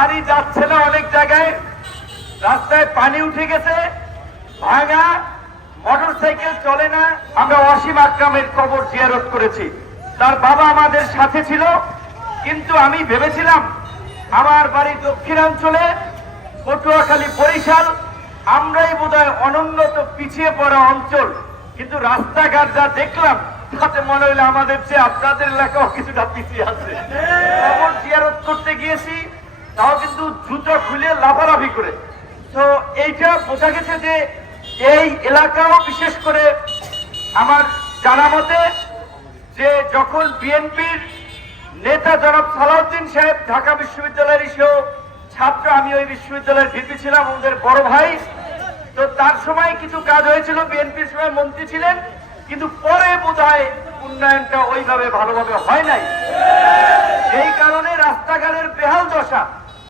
গাড়ি যাচ্ছে না, অনেক জায়গায় রাস্তায় পানি উঠে গেছে, ভাঙা মোটর সাইকেল চলে না। আমরা ওয়াসিম আকরামের কবর জিয়ারত করেছি, তার বাবা আমাদের সাথে ছিল, কিন্তু আমি ভেবেছিলাম আমার বাড়ি দক্ষিণাঞ্চলে, পটুয়াখালী, বরিশাল, আমরাই বোধহয় অনুন্নত পিছিয়ে পড়া অঞ্চল, কিন্তু রাস্তাঘাট যা দেখলাম তাতে মনে হইলো আমাদের চেয়ে আপনাদের এলাকাও কিছুটা পিছিয়ে আছে। কবর জিয়ারত করতে গিয়েছি, তাও কিন্তু জুতো খুলে লাফালাফি করে। তো এইটা বোঝা গেছে যে এই এলাকাও, বিশেষ করে আমার জানা মতে, যে যখন বিএনপির নেতা জনাব সালাউদ্দিন সাহেব ঢাকা বিশ্ববিদ্যালয়ের ছাত্র, আমি ওই বিশ্ববিদ্যালয়ের ভিপি ছিলাম, আমাদের বড় ভাই, তো তার সময় কিছু কাজ হয়েছিল, বিএনপির সময় মন্ত্রী ছিলেন, কিন্তু পরে বোধহয় উন্নয়নটা ওইভাবে ভালোভাবে হয় নাই। এই কারণে রাস্তাঘাটের বেহাল দশা।